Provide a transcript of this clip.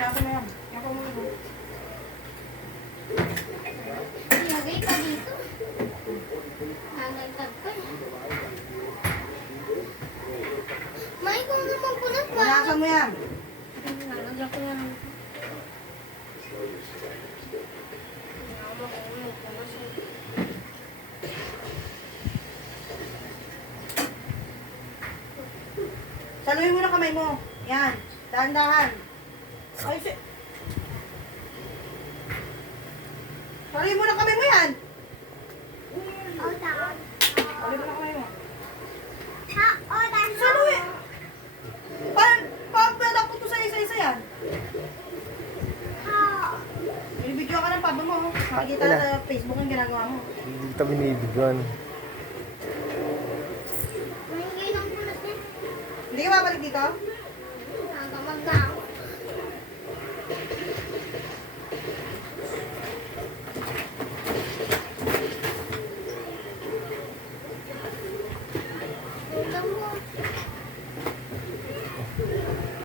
Punasan mo yan. Yan pa mo ito. Ilagay pa dito. Nagagtag pa eh. May kung naman punat pa. Punasan mo yan. Nalagyan ko yan. Saluhin mo na kamay mo. Yan. Dahan-dahan. Ay, saluhin mo na kamay mo yan. Oh, taon. Saluhin mo na kamay mo. Oh, taon. Saluhin. Papadak ko to sa isa-isa yan. Binibidyo ka ng pabo mo. Makikita Wala. sa Facebook ang ginagawa mo. Hindi kita binibigyan. Mahingay ng punat niya. Hindi ka babalik dito? Nagamag na ako. Ito mo.